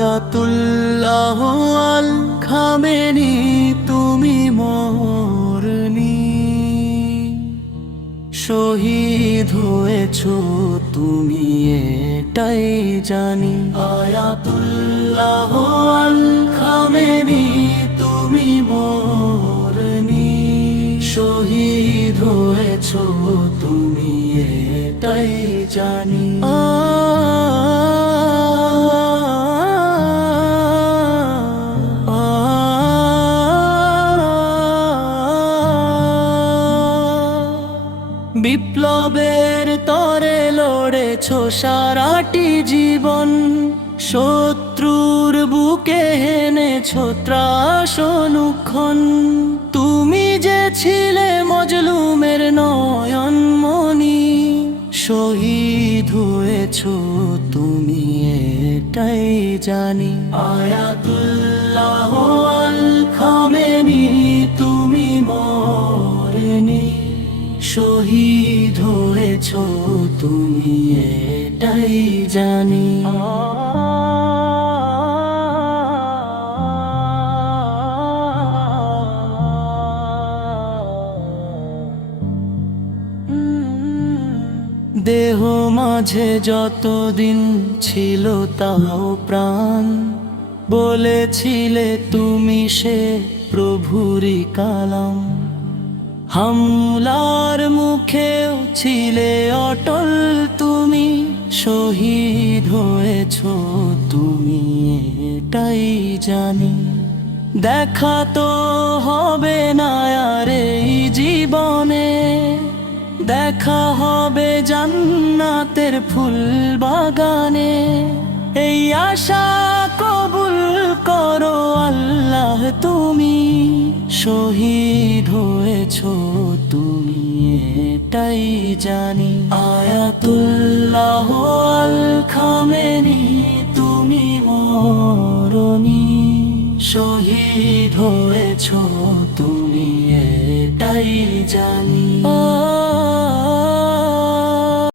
Ayatollah আল Khamenei তুমি মরনি, শহীদ হয়েছ তুমি এটাই জানি। আয়াতুল্লাহ আল খামেনি তুমি মরনি, শহীদ হয়েছ তুমি এটাই জানি। বিপ্লবের তরে লড়েছ সারাটি জীবন, শত্রুর বুকে এনেছ ত্রাস অনুক্ষণ। তুমি যে ছিলে মজলুমের নয়নমণি, শহীদ হয়েছ তুমি এটাই জানি। আয়াতুল্লাহ আল খামেনি তুমি মরনি, শহীদ হয়েছ তুমি এটাই জানি। দেহ মাঝে যতদিন ছিল তাও প্রাণ, বলেছিলে তুমি সে প্রভুরই কালাম। হামলার মুখেও ছিলে অটল তুমি, শহীদ হয়েছ তুমি এটাই জানি। দেখা তো হবে না আর এই জীবনে, দেখা হবে জান্নাতের ফুল বাগানে। এই আশা কবুল করো আল্লাহ তুমি, শহীদ হয়েছ তুমি এটাই জানি। আয়াতুল্লাহ আল খামেনি তুমি মরনি, শহীদ হয়েছ তুমি এটাই জানি।